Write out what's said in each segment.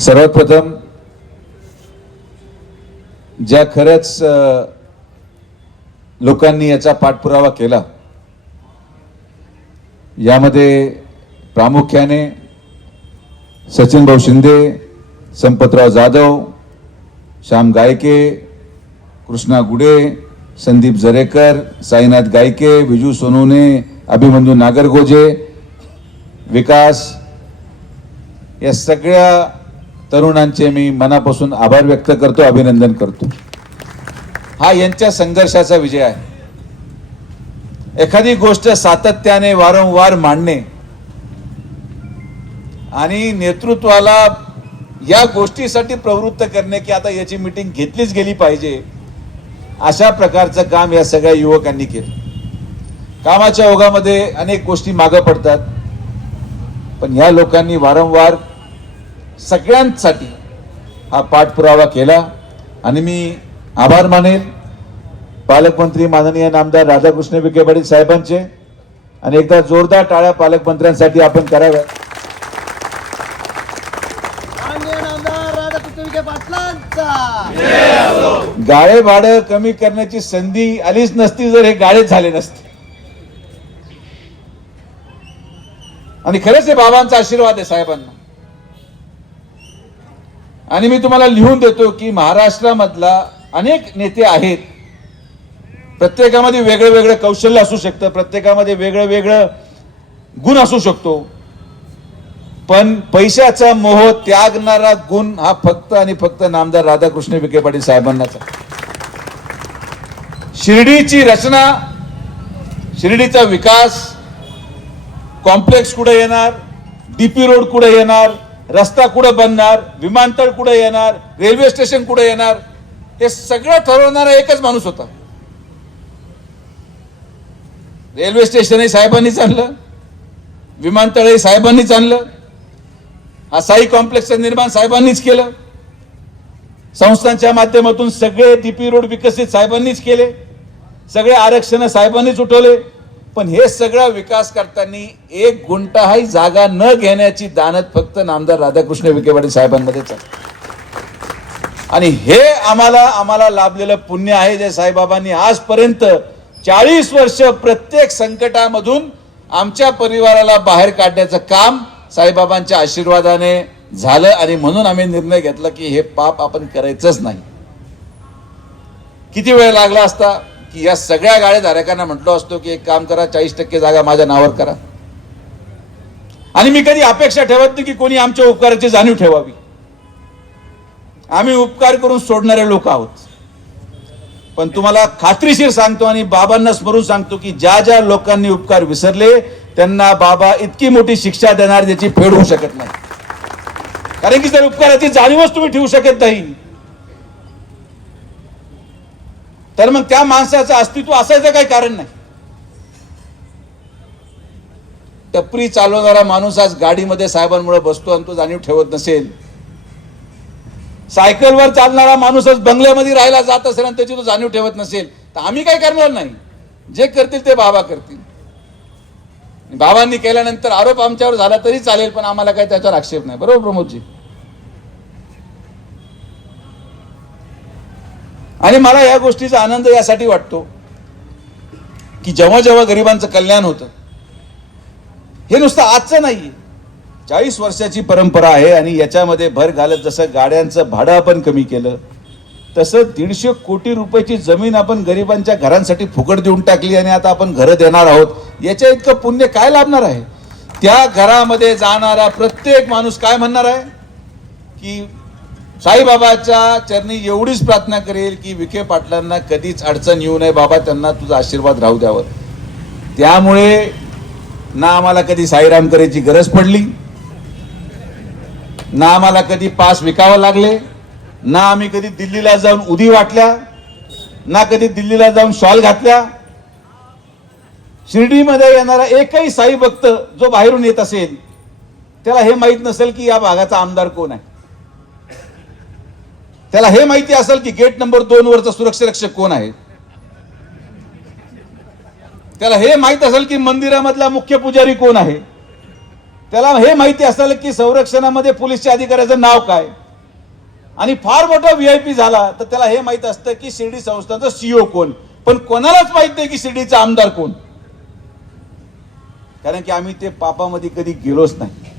सर्वात प्रथम ज्या खरंच लोकांनी याचा पाठपुरावा केला यामध्ये प्रामुख्याने सचिन भाऊ शिंदे संपतराव जाधव श्याम गायके कृष्णा गुडे संदीप जरेकर साईनाथ गायके विजू सोनोने अभिमन्यू नागरगोजे विकास या सगळ्या तरुणांचे मी मनापासून आभार व्यक्त करतो अभिनंदन करतो हा यांच्या संघर्षाचा विजय आहे एखादी गोष्ट सातत्याने वारंवार मांडणे आणि नेतृत्वाला या गोष्टीसाठी प्रवृत्त करणे की आता याची मिटिंग घेतलीच गेली पाहिजे अशा प्रकारचं काम या सगळ्या युवकांनी केलं कामाच्या ओघामध्ये अनेक गोष्टी मागं पडतात पण या लोकांनी वारंवार सगळ्यांसाठी हा पाठपुरावा केला आणि मी आभार मानेन पालकमंत्री माननीय नामदार राधाकृष्ण विखे पाटील साहेबांचे आणि एकदा जोरदार टाळ्या पालकमंत्र्यांसाठी आपण कराव्या गाळे भाडं कमी करण्याची संधी आलीच नसती जर हे गाळे झाले नसते आणि खरंच हे बाबांचा आशीर्वाद आहे साहेबांना आणि मी तुम्हाला लिहून देतो की महाराष्ट्रामधला अनेक नेते आहेत प्रत्येकामध्ये वेगळं वेगळं कौशल्य असू शकतं प्रत्येकामध्ये वेगळं वेगळं गुण असू शकतो पण पैशाचा मोह त्यागणारा गुण हा फक्त आणि फक्त नामदार राधाकृष्ण विखे पाटील साहेबांनाच शिर्डीची रचना शिर्डीचा विकास कॉम्प्लेक्स कुठे येणार डीपी रोड कुठे येणार रस्ता कुठं बनणार विमानतळ कुठं येणार रेल्वे स्टेशन कुठं येणार हे सगळं ठरवणारा एकच माणूस होता रेल्वे स्टेशनही साहेबांनीच आणलं विमानतळही साहेबांनीच आणलं हा साई कॉम्प्लेक्सचं निर्माण साहेबांनीच केलं संस्थांच्या माध्यमातून सगळे डीपी रोड विकसित साहेबांनीच केले सगळे आरक्षण साहेबांनीच उठवले पण हे सगळा विकास करताना एक गुंटाही जागा न घेण्याची दानत फक्त नामदार राधाकृष्ण विखेवाडी साहेबांमध्ये साहेबांमध्येच आणि हे आम्हाला आम्हाला लाभलेलं पुण्य आहे जे साईबाबांनी आजपर्यंत चाळीस वर्ष प्रत्येक संकटामधून आमच्या परिवाराला बाहेर काढण्याचं काम साईबाबांच्या आशीर्वादाने झालं आणि म्हणून आम्ही निर्णय घेतला की हे पाप आपण करायचंच नाही किती वेळ लागला असता की या सगळ्या धारकांना म्हटलो असतो की एक काम करा चाळीस टक्के जागा माझ्या नावावर करा आणि मी कधी अपेक्षा ठेवत नाही की कोणी आमच्या उपकाराची जाणीव ठेवावी आम्ही उपकार करून सोडणारे लोक आहोत पण तुम्हाला खात्रीशीर सांगतो आणि बाबांना स्मरून सांगतो की ज्या ज्या लोकांनी उपकार विसरले त्यांना बाबा इतकी मोठी शिक्षा देणार ज्याची फेड होऊ शकत नाही कारण की जर उपकाराची जाणीवच तुम्ही ठेवू शकत नाही तर मग त्या माणसाचं अस्तित्व असायचं काही कारण नाही टपरी चालवणारा माणूस आज गाडीमध्ये साहेबांमुळे बसतो आणि तो जाणीव ठेवत नसेल सायकलवर चालणारा आज बंगल्यामध्ये राहायला जात असेल आणि त्याची तो जाणीव ठेवत नसेल तर आम्ही काय करणार नाही जे करतील ते बाबा करतील बाबांनी केल्यानंतर आरोप आमच्यावर झाला तरी चालेल पण आम्हाला काही त्याच्यावर आक्षेप नाही बरोबर प्रमोदजी आणि मला या गोष्टीचा आनंद यासाठी वाटतो की जेव्हा जेव्हा गरिबांचं कल्याण होतं हे नुसतं आजचं नाही चाळीस वर्षाची परंपरा आहे आणि याच्यामध्ये भर घालत जसं गाड्यांचं भाडं आपण कमी केलं तसं दीडशे कोटी रुपयाची जमीन आपण गरिबांच्या घरांसाठी फुकट देऊन टाकली आणि आता आपण घरं देणार आहोत याच्या इतकं पुण्य काय लाभणार आहे त्या घरामध्ये जाणारा प्रत्येक माणूस काय म्हणणार आहे की साईबाबाच्या चरणी एवढीच प्रार्थना करेल की विखे पाटलांना कधीच अडचण येऊ नये बाबा त्यांना तुझा आशीर्वाद राहू द्यावं त्यामुळे ना आम्हाला कधी साईराम करायची गरज पडली ना आम्हाला कधी पास विकावं लागले ना आम्ही कधी दिल्लीला जाऊन उदी वाटल्या ना कधी दिल्लीला जाऊन शॉल घातल्या शिर्डीमध्ये येणारा एकही साई भक्त जो बाहेरून येत असेल त्याला हे माहीत नसेल की या भागाचा आमदार कोण आहे त्याला हे माहिती असेल की गेट नंबर दोन वरचा रक्षक कोण आहे त्याला हे माहित असेल की मंदिरामधला मुख्य पुजारी कोण आहे त्याला हे माहिती असेल की संरक्षणामध्ये पोलीसच्या अधिकाऱ्याचं नाव काय आणि फार मोठा व्हीआयपी झाला तर त्याला हे माहित असतं की शिर्डी संस्थांचा सीईओ e कोण पण कोणालाच माहित नाही की शिर्डीचा आमदार कोण कारण की आम्ही ते पापामध्ये कधी गेलोच नाही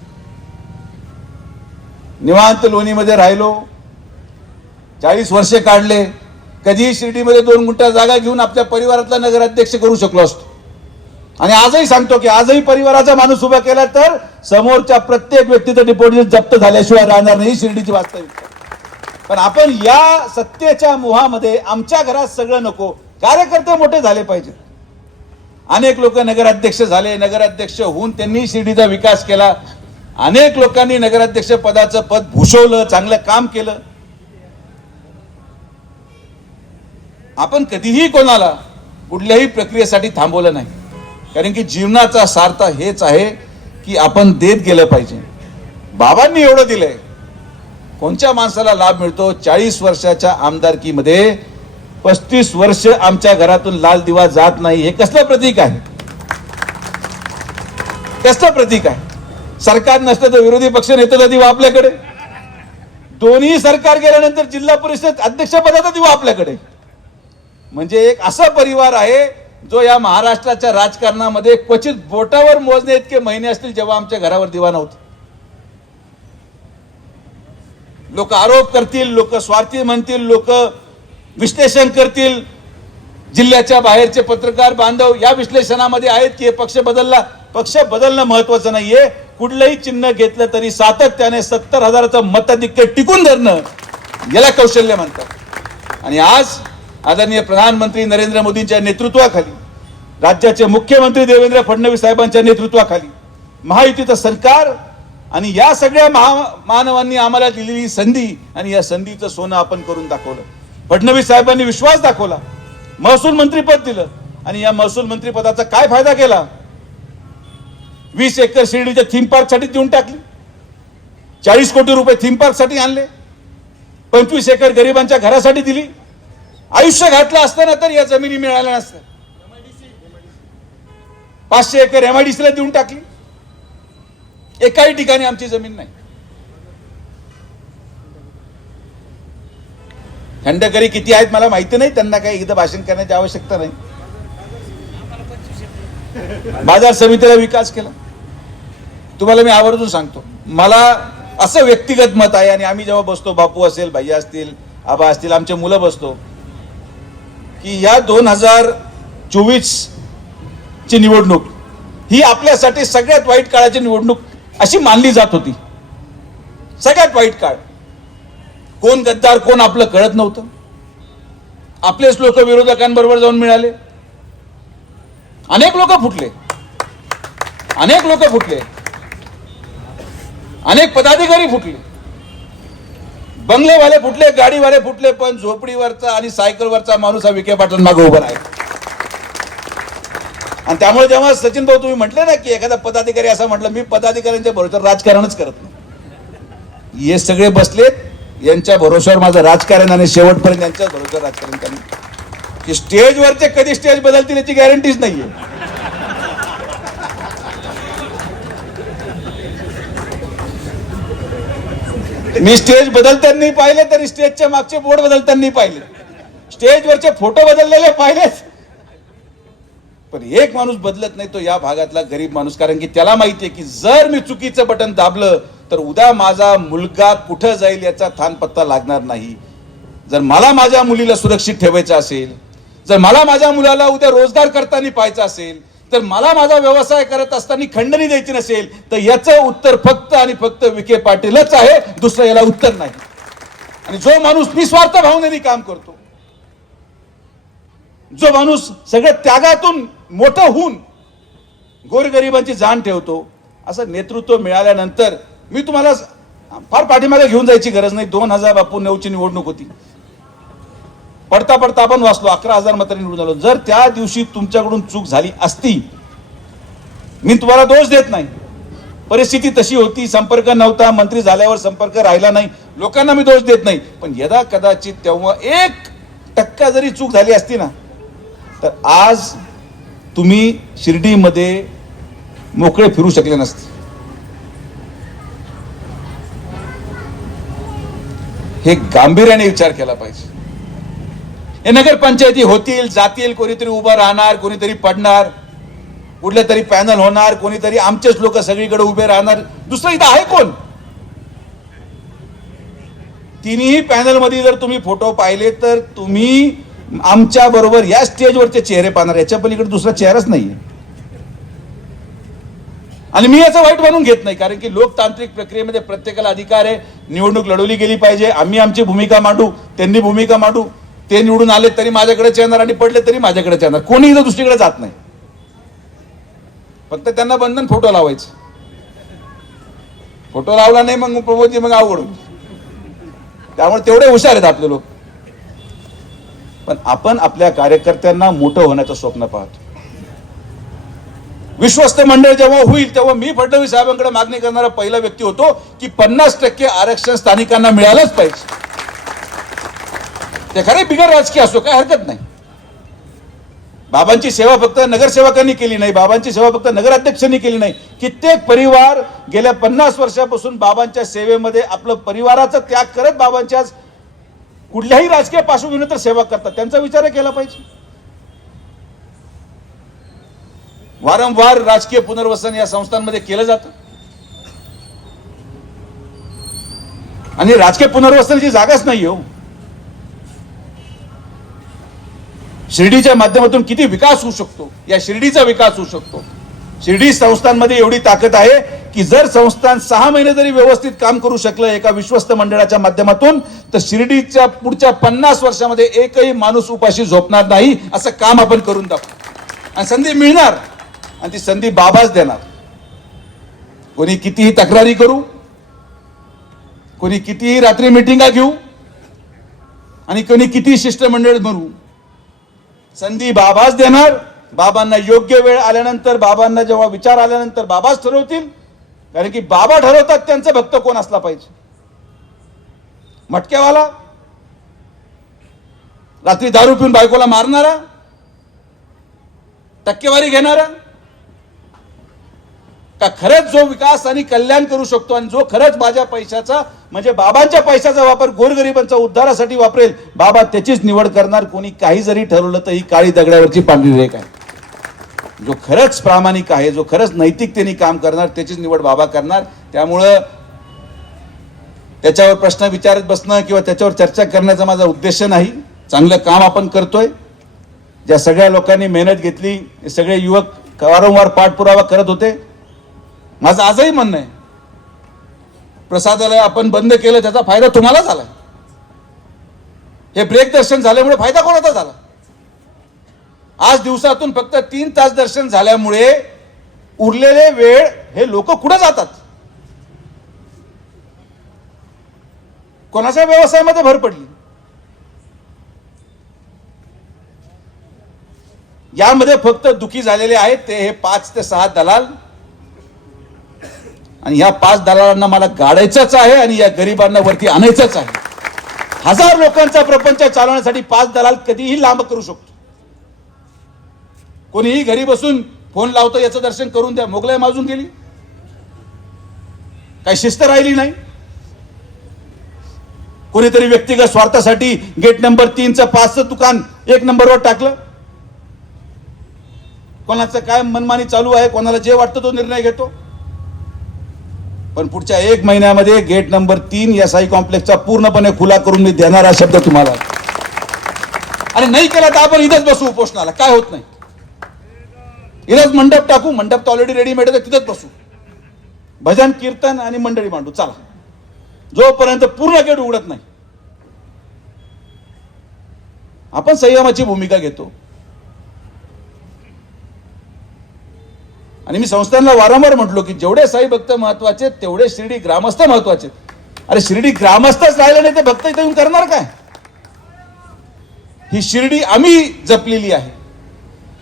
निवांत लोणीमध्ये राहिलो चाळीस वर्षे काढले कधीही शिर्डीमध्ये दोन गुंठा जागा घेऊन आपल्या परिवारातला नगराध्यक्ष करू शकलो असतो आणि आजही सांगतो की आजही परिवाराचा माणूस उभा केला तर समोरच्या प्रत्येक व्यक्तीचं डिपॉझिट जप्त झाल्याशिवाय राहणार नाही शिर्डीची वास्तविक पण आपण या सत्तेच्या मोहामध्ये आमच्या घरात सगळं नको कार्यकर्ते मोठे झाले पाहिजे अनेक लोक नगराध्यक्ष झाले नगराध्यक्ष होऊन त्यांनी शिर्डीचा विकास केला अनेक लोकांनी नगराध्यक्ष पदाचं पद भूषवलं चांगलं काम केलं आपण कधीही कोणाला कुठल्याही प्रक्रियेसाठी थांबवलं नाही कारण की जीवनाचा सार्थ हेच आहे की आपण देत गेलं पाहिजे बाबांनी एवढं दिलंय कोणत्या माणसाला लाभ मिळतो चाळीस वर्षाच्या आमदारकीमध्ये पस्तीस वर्ष आमच्या घरातून लाल दिवा जात नाही हे कसलं प्रतीक आहे कसलं प्रतीक आहे सरकार नसतं तर विरोधी पक्ष तर दिवा आपल्याकडे दोन्ही सरकार गेल्यानंतर जिल्हा परिषद अध्यक्षपदाचा दिवा आपल्याकडे म्हणजे एक असा परिवार आहे जो या महाराष्ट्राच्या राजकारणामध्ये क्वचित बोटावर मोजणे इतके महिने असतील जेव्हा आमच्या घरावर दिवा नव्हता लोक आरोप करतील लोक स्वार्थी म्हणतील लोक विश्लेषण करतील जिल्ह्याच्या बाहेरचे पत्रकार बांधव या विश्लेषणामध्ये आहेत की पक्ष बदलला पक्ष बदलणं महत्वाचं नाहीये कुठलंही चिन्ह घेतलं तरी सातत्याने सत्तर हजाराचं मताधिक्य टिकून धरणं याला कौशल्य म्हणतात आणि आज आदरणीय प्रधानमंत्री नरेंद्र मोदींच्या नेतृत्वाखाली राज्याचे मुख्यमंत्री देवेंद्र फडणवीस साहेबांच्या नेतृत्वाखाली महायुतीचं सरकार आणि या सगळ्या महा मानवांनी आम्हाला दिलेली संधी आणि या संधीचं सोनं आपण करून दाखवलं फडणवीस साहेबांनी विश्वास दाखवला महसूल मंत्रीपद दिलं आणि या महसूल मंत्रीपदाचा काय फायदा केला वीस एकर शिर्डीच्या थीम पार्कसाठी देऊन टाकली चाळीस कोटी रुपये थीम पार्कसाठी आणले पंचवीस एकर गरिबांच्या घरासाठी दिली आयुष्य घातलं ना तर या जमिनी मिळाल्या नसत्या पाचशे एकर एमआयडीसीला देऊन टाकली एकाही ठिकाणी आमची जमीन नाही खंडकरी किती आहेत मला माहिती नाही त्यांना काही एकदा भाषण करण्याची आवश्यकता नाही बाजार समितीला विकास केला तुम्हाला मी आवर्जून सांगतो मला असं व्यक्तिगत मत आहे आणि आम्ही जेव्हा बसतो बापू असेल भाई असतील आबा असतील आमचे मुलं बसतो की या दोन हजार ची निवडणूक ही आपल्यासाठी सगळ्यात वाईट काळाची निवडणूक अशी मानली जात होती सगळ्यात वाईट काळ कोण गद्दार कोण आपलं कळत नव्हतं आपलेच लोक विरोधकांबरोबर जाऊन मिळाले अनेक लोक फुटले अनेक लोक फुटले अनेक पदाधिकारी फुटले बंगलेवाले फुटले गाडीवाले फुटले पण झोपडीवरचा आणि सायकलवरचा माणूस हा विखे पाटील मागे उभा आहे आणि त्यामुळे जेव्हा सचिन भाऊ तुम्ही म्हटले ना की एखादा पदाधिकारी असं म्हटलं मी पदाधिकाऱ्यांच्या भरोशावर राजकारणच करत नाही हे सगळे बसलेत यांच्या भरोशावर माझं राजकारण आणि शेवटपर्यंत यांच्या भरोशावर राजकारण करणं की स्टेजवरचे कधी स्टेज बदलतील याची गॅरंटीच नाहीये मी स्टेज बदलताना पाहिले तरी स्टेजच्या मागचे बोर्ड बदलताना पाहिले स्टेजवरचे फोटो बदललेले पाहिलेच पण एक माणूस बदलत नाही तो या भागातला गरीब माणूस कारण की त्याला माहिती आहे की जर मी चुकीचं बटन दाबलं तर उद्या माझा मुलगा कुठं जाईल याचा थानपत्ता पत्ता लागणार नाही जर मला माझ्या मुलीला सुरक्षित ठेवायचं असेल जर मला माझ्या मुलाला उद्या रोजगार करताना पाहायचा असेल तर मला माझा व्यवसाय करत असताना खंडणी द्यायची नसेल तर याचं उत्तर फक्त आणि फक्त विखे पाटीलच आहे दुसरं याला उत्तर नाही आणि जो माणूस निस्वार्थ भावनेने काम करतो जो माणूस सगळ्या त्यागातून मोठं होऊन गोरगरिबांची जाण ठेवतो असं नेतृत्व मिळाल्यानंतर मी तुम्हाला फार पाठीमागे घेऊन जायची गरज नाही दोन हजार बापू नऊची निवडणूक होती पडता पडता आपण वाचलो अकरा हजार मात्र निवडून आलो जर त्या दिवशी तुमच्याकडून चूक झाली असती मी तुम्हाला दोष देत नाही परिस्थिती तशी होती संपर्क नव्हता मंत्री झाल्यावर संपर्क राहिला नाही लोकांना मी दोष देत नाही पण यदा कदाचित तेव्हा एक टक्का जरी चूक झाली असती ना तर आज तुम्ही शिर्डीमध्ये मोकळे फिरू शकले नसते हे गांभीर्याने विचार केला पाहिजे हे नगरपंचायती होतील जातील कोणीतरी उभं राहणार कोणीतरी पडणार कुठले तरी पॅनल होणार कोणीतरी आमचेच लोक सगळीकडे उभे राहणार दुसरं इथं आहे कोण तिन्ही पॅनलमध्ये जर तुम्ही फोटो पाहिले तर तुम्ही आमच्या बरोबर या स्टेजवरचे चेहरे पाहणार याच्या पलीकडे दुसरा चेहराच नाहीये आणि मी याचं वाईट मानून घेत नाही कारण की लोकतांत्रिक प्रक्रियेमध्ये प्रत्येकाला अधिकार आहे निवडणूक लढवली गेली पाहिजे आम्ही आमची भूमिका मांडू त्यांनी भूमिका मांडू ते निवडून आले तरी माझ्याकडेच येणार आणि पडले तरी माझ्याकडेच येणार कोणी इथं दुसरीकडे जात नाही फक्त त्यांना बंधन फोटो लावायचं फोटो लावला नाही मग प्रभूजी मग आवड त्यामुळे तेवढे हुशार आहेत आपले लोक पण आपण आपल्या कार्यकर्त्यांना मोठं होण्याचं स्वप्न पाहतो विश्वस्त मंडळ जेव्हा होईल तेव्हा मी फडणवीस साहेबांकडे मागणी करणारा पहिला व्यक्ती होतो की पन्नास टक्के आरक्षण स्थानिकांना मिळालंच पाहिजे ते खरे बिगर राजकीय असतो काय हरकत नाही बाबांची सेवा फक्त नगरसेवकांनी केली नाही बाबांची सेवा फक्त नगराध्यक्षांनी केली नाही कित्येक परिवार गेल्या पन्नास वर्षापासून बाबांच्या सेवेमध्ये आपलं परिवाराचा त्याग करत बाबांच्या कुठल्याही राजकीय पार्श्वभूमीनंतर सेवा करतात त्यांचा विचार केला पाहिजे वारंवार राजकीय पुनर्वसन या संस्थांमध्ये केलं जातं आणि राजकीय पुनर्वसनाची जागाच नाही हो शिर्डीच्या माध्यमातून किती विकास होऊ शकतो या शिर्डीचा विकास होऊ शकतो शिर्डी संस्थांमध्ये एवढी ताकद आहे की जर संस्थान सहा महिने जरी व्यवस्थित काम करू शकलं एका विश्वस्त मंडळाच्या माध्यमातून तर शिर्डीच्या पुढच्या पन्नास वर्षामध्ये एकही माणूस उपाशी झोपणार नाही असं काम आपण करून दाखवू आणि संधी मिळणार आणि ती संधी बाबाच देणार कोणी कितीही तक्रारी करू कोणी कितीही रात्री मिटिंगा घेऊ आणि कोणी कितीही शिष्टमंडळ भरू संधी बाबाच देणार बाबांना योग्य वेळ आल्यानंतर बाबांना जेव्हा विचार आल्यानंतर बाबाच ठरवतील कारण की बाबा ठरवतात त्यांचा भक्त कोण असला पाहिजे मटक्यावाला रात्री दारू पिऊन बायकोला मारणारा टक्केवारी घेणारा का खरंच जो विकास आणि कल्याण करू शकतो आणि जो खरंच माझ्या पैशाचा म्हणजे बाबांच्या पैशाचा वापर गोरगरिबांचा उद्धारासाठी वापरेल बाबा त्याचीच निवड करणार कोणी काही जरी ठरवलं तर ही काळी दगडावरची पांढरी रेख आहे जो खरंच प्रामाणिक आहे जो खरंच नैतिकतेने काम करणार त्याचीच निवड बाबा करणार त्यामुळं त्याच्यावर प्रश्न विचारत बसणं किंवा त्याच्यावर चर्चा करण्याचा माझा उद्देश नाही चांगलं काम आपण करतोय ज्या सगळ्या लोकांनी मेहनत घेतली सगळे युवक वारंवार पाठपुरावा करत होते माझं आजही म्हणणं आहे प्रसादालय आपण बंद केलं त्याचा फायदा तुम्हाला झाला हे ब्रेक दर्शन झाल्यामुळे फायदा कोणाचा झाला आज दिवसातून फक्त तीन तास दर्शन झाल्यामुळे उरलेले वेळ हे लोक कुठे जातात कोणाच्या व्यवसायामध्ये भर पडली यामध्ये फक्त दुखी झालेले आहेत ते हे पाच ते सहा दलाल आणि ह्या पाच दलालांना मला गाडायचंच आहे आणि या गरिबांना वरती आणायचंच आहे हजार लोकांचा प्रपंच चालवण्यासाठी पाच दलाल कधीही लांब करू शकतो कोणीही घरी बसून फोन लावतो याचं दर्शन करून द्या मोगलाय माजून गेली काही शिस्त राहिली नाही कोणीतरी व्यक्तिगत स्वार्थासाठी गेट नंबर तीनचं पाचचं दुकान एक नंबरवर टाकलं कोणाचं काय मनमानी चालू आहे कोणाला जे वाटतं तो निर्णय घेतो पण पुढच्या एक महिन्यामध्ये गेट नंबर तीन या साई कॉम्प्लेक्सचा पूर्णपणे खुला करून मी देणार हा शब्द तुम्हाला आणि नाही केला तर आपण इथंच बसू उपोषणाला काय होत नाही इथंच मंडप टाकू मंडप तर ऑलरेडी रेडीमेड आहे तिथंच बसू भजन कीर्तन आणि मंडळी मांडू चला जोपर्यंत पूर्ण गेट उघडत नाही आपण संयमाची भूमिका घेतो आणि मी संस्थांना वारंवार म्हटलो की जेवढे साई भक्त महत्वाचे तेवढे शिर्डी ग्रामस्थ महत्वाचे अरे शिर्डी ग्रामस्थच राहिलं नाही ते भक्त इथे येऊन करणार काय ही शिर्डी आम्ही जपलेली आहे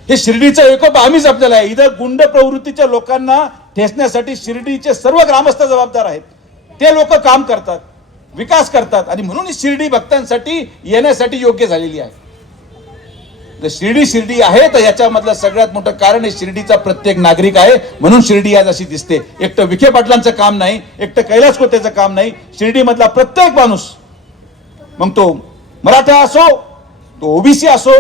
हे शिर्डीचं एकोप आम्ही जपलेलं आहे इथं गुंड प्रवृत्तीच्या लोकांना ठेचण्यासाठी शिर्डीचे सर्व ग्रामस्थ जबाबदार आहेत ते लोक काम करतात विकास करतात आणि म्हणून शिर्डी भक्तांसाठी येण्यासाठी योग्य झालेली आहे तर शिर्डी शिर्डी आहे तर याच्यामधलं सगळ्यात मोठं कारण हे शिर्डीचा प्रत्येक नागरिक आहे म्हणून शिर्डी आज अशी दिसते एकटं विखे पाटलांचं काम नाही एकटं कैलास कोतेचं काम नाही शिर्डीमधला प्रत्येक माणूस मग तो मराठा असो तो ओबीसी असो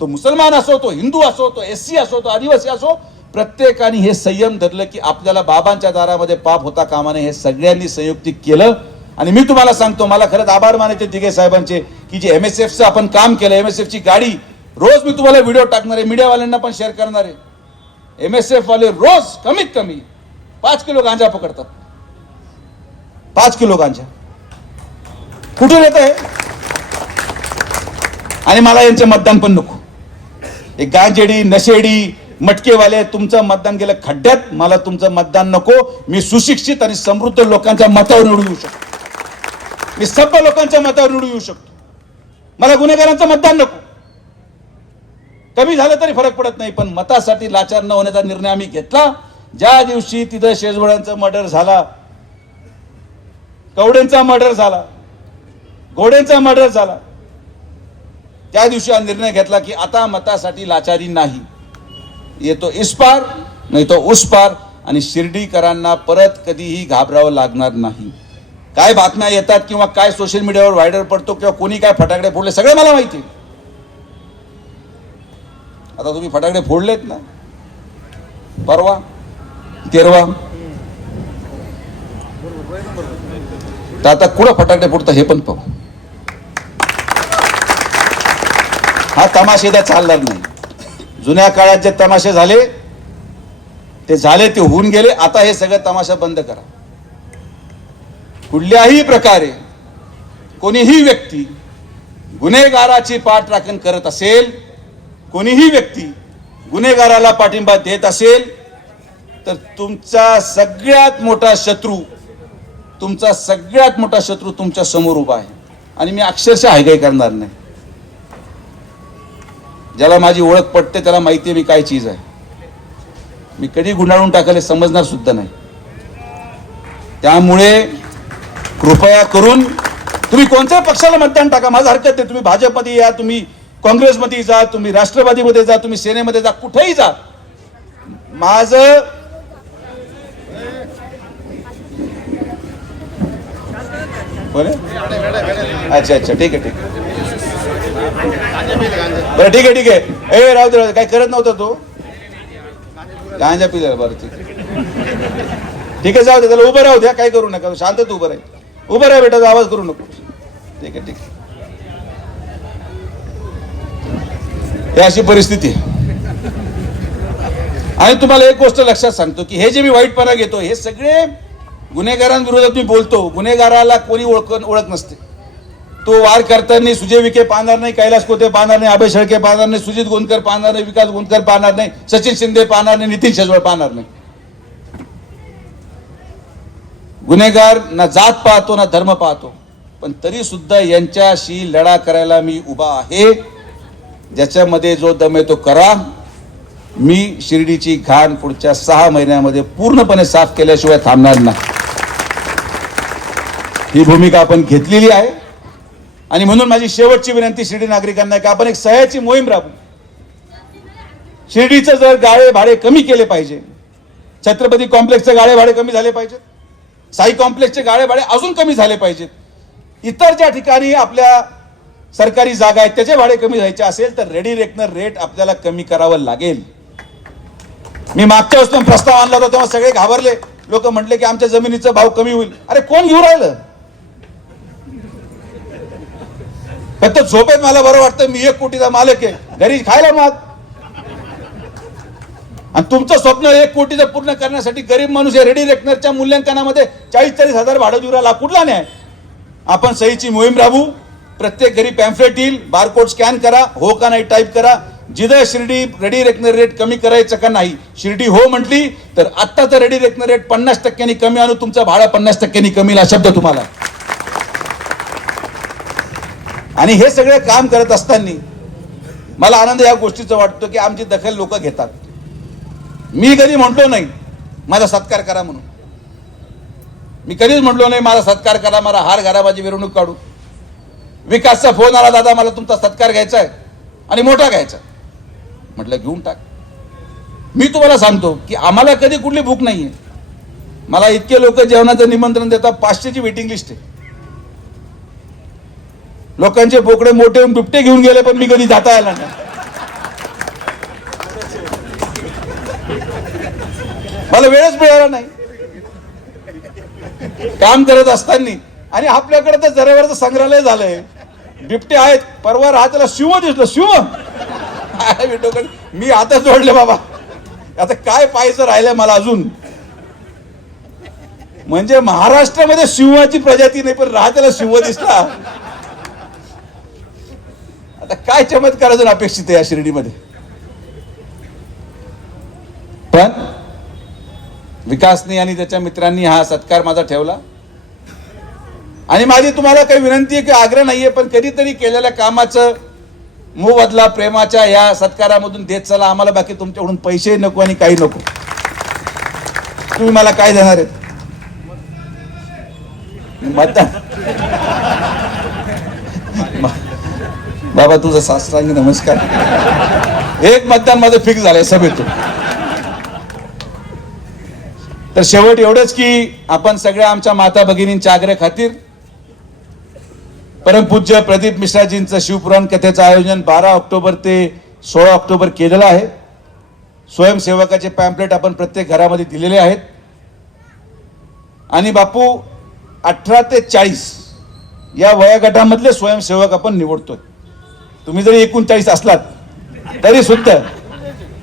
तो मुसलमान असो तो हिंदू असो तो एस सी असो तो आदिवासी असो प्रत्येकाने हे संयम धरलं की आपल्याला बाबांच्या दारामध्ये पाप होता कामाने हे सगळ्यांनी संयुक्तिक केलं आणि मी तुम्हाला सांगतो मला खरंच आभार मानायचे दिघे साहेबांचे की जे एम एस एफचं आपण काम केलं एम एस एफची गाडी रोज मी तुम्हाला व्हिडिओ टाकणार आहे मीडियावाल्यांना पण शेअर करणार आहे एम एस वाले रोज कमीत कमी पाच किलो गांजा पकडतात पाच किलो गांजा कुठून येत आहे आणि मला यांचे मतदान पण नको एक गांजेडी नशेडी मटकेवाले तुमचं मतदान गेलं खड्ड्यात मला तुमचं मतदान नको मी सुशिक्षित आणि समृद्ध लोकांच्या मतावर निवडून येऊ शकतो मी सभ्य लोकांच्या मतावर निवडून येऊ शकतो मला गुन्हेगारांचं मतदान नको कमी झालं तरी फरक पडत नाही पण मतासाठी लाचार न होण्याचा निर्णय आम्ही घेतला ज्या दिवशी तिथं शेजवड्यांचा मर्डर झाला कवडेंचा मर्डर झाला घोडेंचा मर्डर झाला त्या दिवशी हा निर्णय घेतला की आता मतासाठी लाचारी नाही येतो इस्पार नाही तो उसपार आणि शिर्डीकरांना परत कधीही घाबरावं लागणार नाही काय बातम्या येतात किंवा काय सोशल मीडियावर व्हायरल पडतो किंवा कोणी काय फटाकडे फोडले सगळे मला माहिती आहे आता तुम्ही फटाकडे फोडलेत ना परवा तेरवा तर आता कुठं फटाकडे फुटतं हे पण पाहू हा तमाशेदा चालणार नाही जुन्या काळात जे तमाशे झाले ते झाले ते होऊन गेले आता हे सगळं तमाशा बंद करा कुठल्याही प्रकारे कोणीही व्यक्ती गुन्हेगाराची पाठराखण करत असेल कोणीही व्यक्ती गुन्हेगाराला पाठिंबा देत असेल तर तुमचा सगळ्यात मोठा शत्रू तुमचा सगळ्यात मोठा शत्रू तुमच्या समोर उभा आहे आणि मी अक्षरशः हायगाई करणार नाही ज्याला माझी ओळख पटते त्याला माहिती आहे मी काय चीज आहे मी कधी गुंडाळून टाकायला समजणार सुद्धा नाही त्यामुळे कृपया करून तुम्ही कोणत्या पक्षाला मतदान टाका माझं हरकत नाही तुम्ही भाजपमध्ये या तुम्ही काँग्रेसमध्ये जा तुम्ही राष्ट्रवादीमध्ये जा तुम्ही सेनेमध्ये जा कुठेही जा माझं अच्छा अच्छा ठीक आहे ठीक आहे बरं ठीक आहे ठीक आहे ए राहू दे काय करत नव्हता तो गांजा पी बरं ठीक ठीक आहे जाऊ दे त्याला उभं राहू द्या काय करू नका शांतच उभं राहील उभं राहा बेटा आवाज करू नको ठीक आहे ठीक आहे हे अशी परिस्थिती आणि तुम्हाला एक गोष्ट लक्षात सांगतो की हे जे मी वाईटपणा घेतो हे सगळे गुन्हेगारांविरोधात मी बोलतो गुन्हेगाराला कोणी ओळख ओळख नसते तो वार नाही सुजय विखे पाहणार नाही कैलास कोते पाहणार नाही अभय शेळके पाहणार नाही सुजित गोंदकर पाहणार नाही विकास गोंदकर पाहणार नाही सचिन शिंदे पाहणार नाही नितीन शेजवळ पाहणार नाही गुन्हेगार ना जात पाहतो ना धर्म पाहतो पण तरी सुद्धा यांच्याशी लढा करायला मी उभा आहे ज्याच्यामध्ये जो दम आहे तो करा मी शिर्डीची घाण पुढच्या सहा महिन्यामध्ये पूर्णपणे साफ केल्याशिवाय थांबणार नाही ही भूमिका आपण घेतलेली आहे आणि म्हणून माझी शेवटची विनंती शिर्डी नागरिकांना की आपण एक सह्याची मोहीम राबू शिर्डीचं जर गाळे भाडे कमी केले पाहिजे छत्रपती कॉम्प्लेक्सचे गाळे भाडे कमी झाले पाहिजेत साई कॉम्प्लेक्सचे गाळे भाडे अजून कमी झाले पाहिजेत इतर ज्या ठिकाणी आपल्या सरकारी जागा आहेत त्याचे भाडे कमी व्हायचे असेल तर रेडी रेकनर रेट आपल्याला कमी करावं लागेल मी मागच्या वस्तू प्रस्ताव आणला होता तेव्हा सगळे घाबरले लोक म्हटले की आमच्या जमिनीचा भाव कमी होईल अरे कोण घेऊ राहिलं फक्त झोपेत मला बरं वाटतं मी एक कोटीचा मालक आहे घरी खायला माग आणि तुमचं स्वप्न एक कोटीचं पूर्ण करण्यासाठी गरीब माणूस या रेडी रेकनरच्या मूल्यांकनामध्ये चाळीस चाळीस हजार भाडं राहिला कुठला नाही आपण सहीची मोहीम राबू प्रत्येक घरी पॅम्फलेट येईल बारकोड स्कॅन करा हो का नाही टाईप करा जिथे शिर्डी रेडी रेकनर रेट कमी करायचं का नाही शिर्डी हो म्हटली तर आत्ता तर रेडी रेकनर रेट पन्नास टक्क्यांनी कमी आणू तुमचा भाडा पन्नास टक्क्यांनी कमी शब्द तुम्हाला आणि हे सगळे काम करत असताना मला आनंद या गोष्टीचा वाटतो की आमची दखल लोक घेतात मी कधी म्हणतो नाही माझा सत्कार करा म्हणून मी कधीच म्हटलो नाही माझा सत्कार करा मला हार घराबाजी मिरवणूक काढू विकासचा फोन आला दादा मला तुमचा सत्कार घ्यायचा आहे आणि मोठा घ्यायचा म्हटलं घेऊन टाक मी तुम्हाला सांगतो की आम्हाला कधी कुठली भूक नाही आहे मला इतके लोक जेवणाचं निमंत्रण देतात पाचशेची वेटिंग लिस्ट आहे लोकांचे बोकडे मोठे बिबटे घेऊन गेले पण मी कधी जाता आला नाही मला वेळच मिळाला नाही काम करत असताना आणि आपल्याकडे तर जरावरचं संग्रहालय झालंय बिबटे आहेत परवा त्याला शिव दिसलं शिव काय मी आता जोडले बाबा आता काय पाहायचं राहिलंय मला अजून म्हणजे महाराष्ट्रामध्ये शिवाची प्रजाती नाही पण राहतेला शिव दिसला आता काय चमत्कार अजून अपेक्षित आहे या शिर्डीमध्ये पण विकासनी आणि त्याच्या मित्रांनी हा सत्कार माझा ठेवला आणि माझी तुम्हाला काही विनंती आहे की आग्रह नाहीये पण कधीतरी केलेल्या कामाचं मोबदला प्रेमाच्या या सत्कारामधून देत चला आम्हाला बाकी तुमच्याकडून पैसेही नको आणि काही नको तुम्ही मला काय देणार आहेत मतदान बाबा तुझा सासरांगी नमस्कार एक मतदान माझं फिक्स झालंय सभेत तर शेवट एवढंच की आपण सगळ्या आमच्या माता भगिनींच्या आग्रह खातीर परमपूज्य प्रदीप मिश्राजींचं शिवपुराण कथेचं आयोजन बारा ऑक्टोबर ते सोळा ऑक्टोबर केलेलं आहे स्वयंसेवकाचे पॅम्पलेट आपण प्रत्येक घरामध्ये दिलेले आहेत आणि बापू अठरा ते चाळीस या वयागटामधले स्वयंसेवक आपण निवडतोय तुम्ही जरी एकोणचाळीस असलात तरी सुद्धा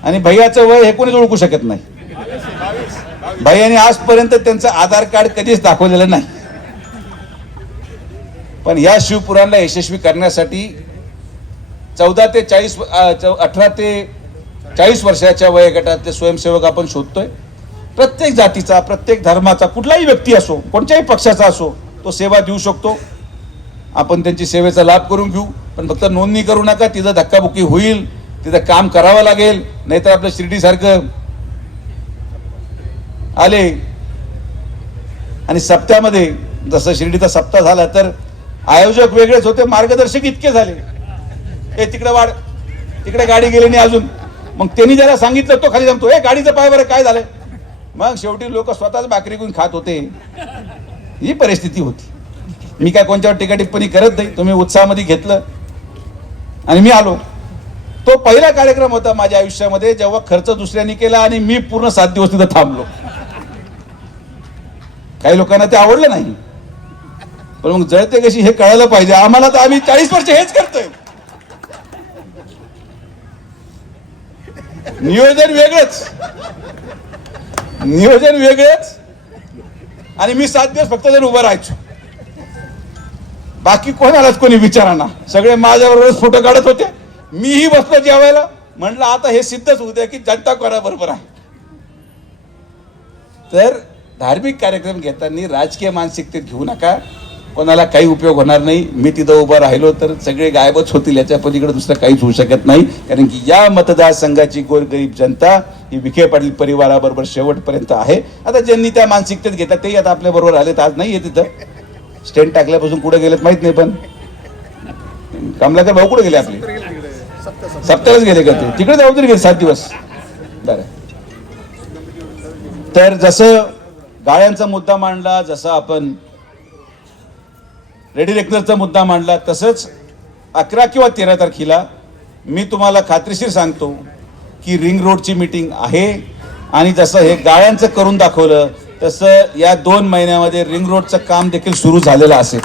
आणि भैयाचं वय हे कोणीच ओळखू शकत नाही भैयाने आजपर्यंत त्यांचं आधार कार्ड कधीच दाखवलेलं नाही पण या शिवपुराणला यशस्वी करण्यासाठी चौदा ते चाळीस अठरा ते चाळीस वर्षाच्या वयोगटातले स्वयंसेवक आपण शोधतोय प्रत्येक जातीचा प्रत्येक धर्माचा कुठलाही व्यक्ती असो कोणत्याही पक्षाचा असो तो सेवा देऊ शकतो आपण त्यांची सेवेचा लाभ करून घेऊ पण फक्त नोंदणी करू नका तिथं धक्काबुक्की होईल तिथं काम करावं लागेल नाहीतर आपलं शिर्डीसारखं आले आणि सप्त्यामध्ये जसं शिर्डीचा सप्ताह झाला तर आयोजक वेगळेच होते मार्गदर्शक इतके झाले हे तिकडे वाढ तिकडे गाडी गेली नाही अजून मग त्यांनी ज्याला सांगितलं तो खाली जमतो हे गाडीचं पाय बरं काय झालं मग शेवटी लोक स्वतःच भाकरी घेऊन खात होते ही परिस्थिती होती मी काय कोणत्यावर टीका टिप्पणी करत नाही तुम्ही उत्साहामध्ये घेतलं आणि मी आलो तो पहिला कार्यक्रम होता माझ्या आयुष्यामध्ये जेव्हा खर्च दुसऱ्यांनी केला आणि मी पूर्ण सात दिवस तिथं थांबलो काही लोकांना ते आवडलं नाही पण मग जळते कशी हे कळायला पाहिजे आम्हाला तर आम्ही चाळीस वर्ष हेच करतोय नियोजन वेगळंच नियोजन वेगळेच आणि मी सात दिवस फक्त जर उभं राहायचो बाकी कोणालाच कोणी विचाराना सगळे माझ्याबरोबरच फोटो काढत होते मीही बसलो जेवायला म्हटलं आता हे सिद्धच होते की जनता कोणा बरोबर आहे तर धार्मिक कार्यक्रम घेताना राजकीय मानसिकतेत घेऊ नका कोणाला काही उपयोग होणार नाही मी तिथं उभं राहिलो तर सगळे गायबच होतील याच्या पलीकडे दुसरं काहीच होऊ शकत नाही कारण की या मतदारसंघाची गोरगरीब जनता ही विखे पाटील परिवाराबरोबर शेवटपर्यंत आहे आता ज्यांनी त्या मानसिकतेत घेतात तेही आता आपल्याबरोबर आलेत आज नाही तिथं स्टेंड टाकल्यापासून कुठे गेलेत माहीत नाही पण कमलाकर भाऊ कुठे गेले आपले सप्ताहच गेले का ते तिकडे जाऊ तरी गेले सात दिवस बरं तर जसं गाळ्यांचा मुद्दा मांडला जसं आपण रेडी रेकनरचा मुद्दा मांडला तसंच अकरा किंवा तेरा तारखेला मी तुम्हाला खात्रीशीर सांगतो की रिंग रोडची मीटिंग आहे आणि जसं हे गाळ्यांचं करून दाखवलं तसं या दोन महिन्यामध्ये रिंग रोडचं काम देखील सुरू झालेलं असेल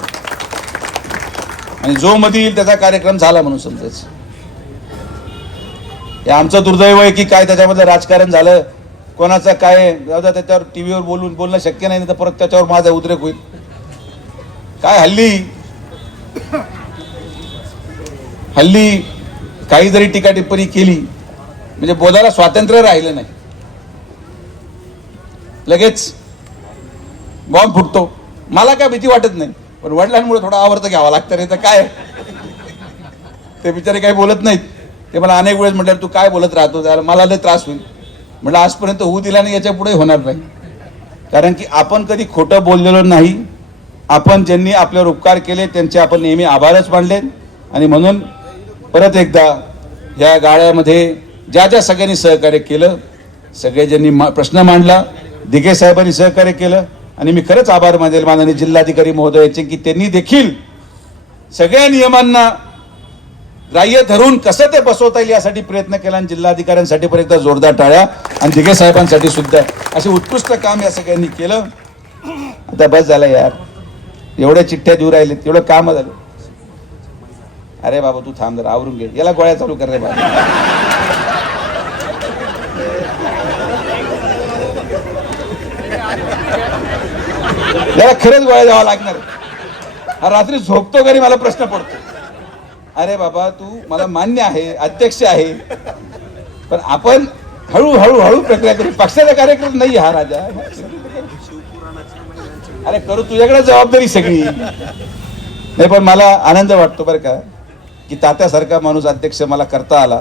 आणि जो मध्ये येईल त्याचा कार्यक्रम झाला म्हणून समजायचं हे आमचं दुर्दैव आहे की काय त्याच्यामधलं राजकारण झालं कोणाचं काय त्याच्यावर टी व्हीवर बोलून बोलणं शक्य नाही तर परत त्याच्यावर माझा उद्रेक होईल काय हल्ली हल्ली काही जरी टीका टिप्पणी केली म्हणजे बोलायला स्वातंत्र्य राहिलं नाही लगेच बॉम्ब फुटतो मला काय भीती वाटत नाही पण वडिलांमुळे थोडा आवर्त घ्यावा लागतं रे तर काय ते बिचारे काही बोलत नाहीत ते मला अनेक वेळेस म्हटलं तू काय बोलत राहतो त्याला मला लय त्रास होईल म्हटलं आजपर्यंत होऊ दिला नाही याच्या पुढे होणार नाही कारण की आपण कधी खोटं बोललेलो नाही आपण ज्यांनी आपल्यावर उपकार केले त्यांचे आपण नेहमी आभारच मानले आणि म्हणून परत एकदा या गाळ्यामध्ये ज्या ज्या सगळ्यांनी सहकार्य केलं सगळे ज्यांनी मा प्रश्न मांडला दिघे साहेबांनी सहकार्य केलं आणि मी खरंच आभार मानेल माननीय जिल्हाधिकारी महोदयाचे की त्यांनी देखील सगळ्या नियमांना ग्राह्य धरून कसं ते बसवता येईल यासाठी प्रयत्न केला आणि जिल्हाधिकाऱ्यांसाठी पण एकदा जोरदार टाळ्या आणि दिघे साहेबांसाठी सुद्धा असे उत्कृष्ट काम या सगळ्यांनी केलं आता बस झालं यार एवढ्या चिठ्ठ्या देऊ राहिले एवढं काम झालं अरे बाबा तू थांब जरा आवरून घे याला गोळ्या चालू कर रे बाबा याला खरंच गोळ्या द्यावा लागणार हा रात्री झोपतो घरी मला प्रश्न पडतो अरे बाबा तू मला मान्य आहे अध्यक्ष आहे पण आपण हळूहळू हळू प्रक्रिया करू पक्षाचा कार्यक्रम नाही हा राजा अरे करू तुझ्याकडे जबाबदारी सगळी नाही पण मला आनंद वाटतो बरं का की तात्यासारखा माणूस अध्यक्ष मला करता आला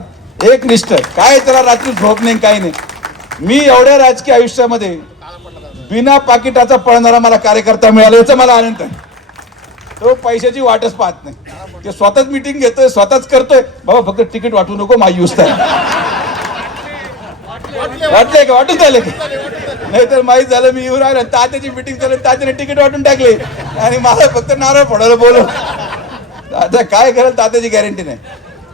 एक निष्ठ काय त्याला रात्री झोप नाही काही नाही मी एवढ्या राजकीय आयुष्यामध्ये बिना पाकिटाचा पळणारा मला कार्यकर्ता मिळाला याचा मला आनंद आहे तो पैशाची वाटच पाहत नाही ते स्वतःच मिटिंग घेतोय स्वतःच करतोय बाबा फक्त तिकीट वाटू नको माझी आहे वाटले का वाटत राहिले का नाहीतर माहीत झालं मी येऊन आलो तात्याची मिटिंग झाली तात्याने तिकीट वाटून टाकले आणि मला फक्त नारळ फोडायला बोलू आता काय करेल तात्याची गॅरंटी नाही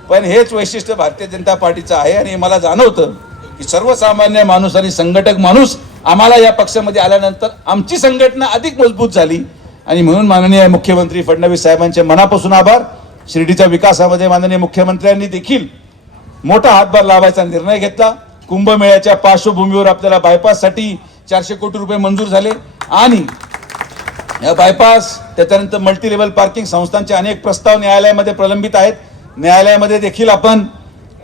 पण हेच वैशिष्ट्य भारतीय जनता पार्टीचं आहे आणि मला जाणवतं की सर्वसामान्य माणूस आणि संघटक माणूस आम्हाला या पक्षामध्ये आल्यानंतर आमची संघटना अधिक मजबूत झाली आणि म्हणून माननीय मुख्यमंत्री फडणवीस साहेबांचे मनापासून आभार शिर्डीच्या विकासामध्ये माननीय मुख्यमंत्र्यांनी देखील मोठा हातभार लावायचा निर्णय घेतला कुंभमेळ्याच्या पार्श्वभूमीवर आपल्याला बायपाससाठी चारशे कोटी रुपये मंजूर झाले आणि या बायपास त्याच्यानंतर मल्टीलेवल पार्किंग संस्थांचे अनेक प्रस्ताव न्यायालयामध्ये प्रलंबित आहेत न्यायालयामध्ये देखील आपण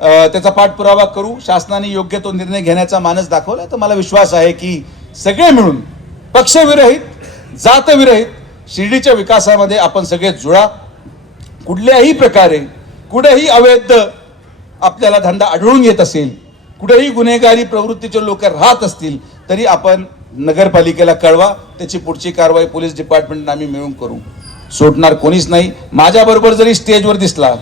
त्याचा पाठपुरावा करू शासनाने योग्य तो निर्णय घेण्याचा मानस दाखवला तर मला विश्वास आहे की सगळे मिळून पक्षविरहित जातविरहित शिर्डीच्या विकासामध्ये आपण सगळे जुळा कुठल्याही प्रकारे कुठेही अवैध आपल्याला धंदा आढळून येत असेल कुठेही गुन्हेगारी प्रवृत्तीचे लोक राहत असतील तरी आपण नगरपालिकेला कळवा त्याची पुढची कारवाई पोलीस डिपार्टमेंटने आम्ही मिळून करू सोडणार कोणीच नाही माझ्याबरोबर जरी स्टेजवर दिसला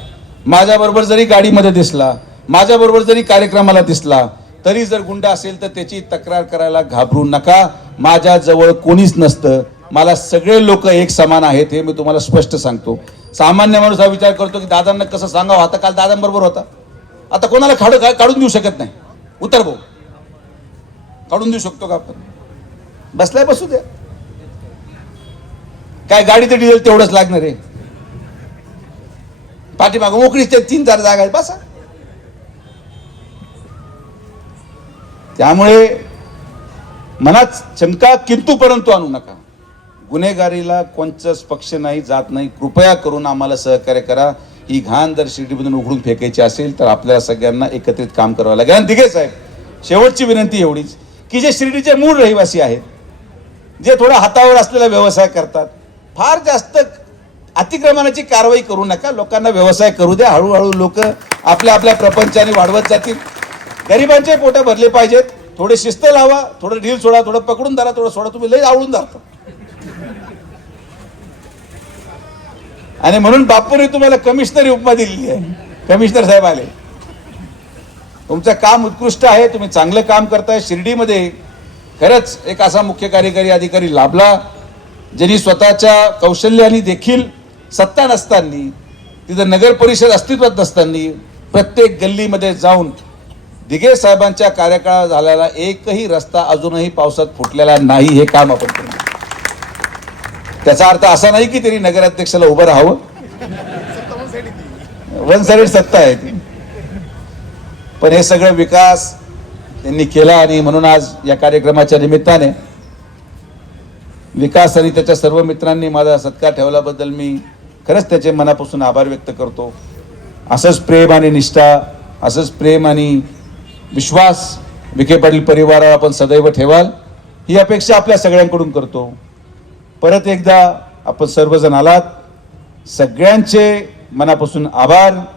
माझ्याबरोबर जरी गाडीमध्ये दिसला माझ्याबरोबर जरी कार्यक्रमाला दिसला तरी जर गुंड असेल तर त्याची तक्रार करायला घाबरू नका माझ्याजवळ कोणीच नसतं मला सगळे लोक एक समान आहेत हे मी तुम्हाला स्पष्ट सांगतो सामान्य माणूस हा विचार करतो की दादांना कसं सांगावं आता काल दादांबरोबर होता आता कोणाला खाडं काढून देऊ शकत नाही उतर भाऊ काढून देऊ शकतो का आपण बसलाय बसू द्या काय गाडी तर डिझेल तेवढंच लागणार आहे पाठीमाग मोकळीच ते तीन चार जागा आहेत बसा त्यामुळे मनात शंका किंतू परंतु आणू नका गुन्हेगारीला कोणतंच पक्ष नाही जात नाही कृपया करून आम्हाला सहकार्य करा ही घाण जर शिर्डीमधून उघडून फेकायची असेल तर आपल्याला सगळ्यांना एकत्रित काम करावं लागेल आणि दिघे साहेब शेवटची विनंती एवढीच की जे शिर्डीचे मूळ रहिवासी आहेत जे थोडा हातावर असलेला व्यवसाय करतात फार जास्त अतिक्रमणाची कारवाई करू नका लोकांना व्यवसाय करू द्या हळूहळू लोक आपल्या आपल्या प्रपंचाने वाढवत जातील गरिबांचे पोटं भरले पाहिजेत थोडे शिस्त लावा थोडं ढील सोडा थोडं पकडून धरा थोडं सोडा तुम्ही लई आवळून धरता आणि म्हणून बापूने तुम्हाला कमिशनर उपमा दिलेली आहे कमिशनर साहेब आले तुमचं काम उत्कृष्ट आहे तुम्ही चांगलं काम करताय शिर्डीमध्ये खरंच एक असा मुख्य कार्यकारी अधिकारी लाभला ज्यांनी स्वतःच्या कौशल्याने देखील सत्ता नसताना तिथं नगर परिषद अस्तित्वात नसताना प्रत्येक गल्लीमध्ये जाऊन दिघे साहेबांच्या कार्यकाळात झालेला एकही रस्ता अजूनही पावसात फुटलेला नाही हे काम आपण त्याचा अर्थ असा नाही की तरी नगराध्यक्षाला उभं राहावं वन साईड सत्ता आहे ती पण हे सगळं विकास त्यांनी केला आणि म्हणून आज या कार्यक्रमाच्या निमित्ताने विकास आणि त्याच्या सर्व मित्रांनी माझा सत्कार ठेवल्याबद्दल मी खरंच त्याचे मनापासून आभार व्यक्त करतो असंच प्रेम आणि निष्ठा असंच प्रेम आणि विश्वास विखे पाटील परिवाराला आपण सदैव ठेवाल ही अपेक्षा आपल्या सगळ्यांकडून करतो परत एकदा आपण सर्वजण आलात सगळ्यांचे मनापासून आभार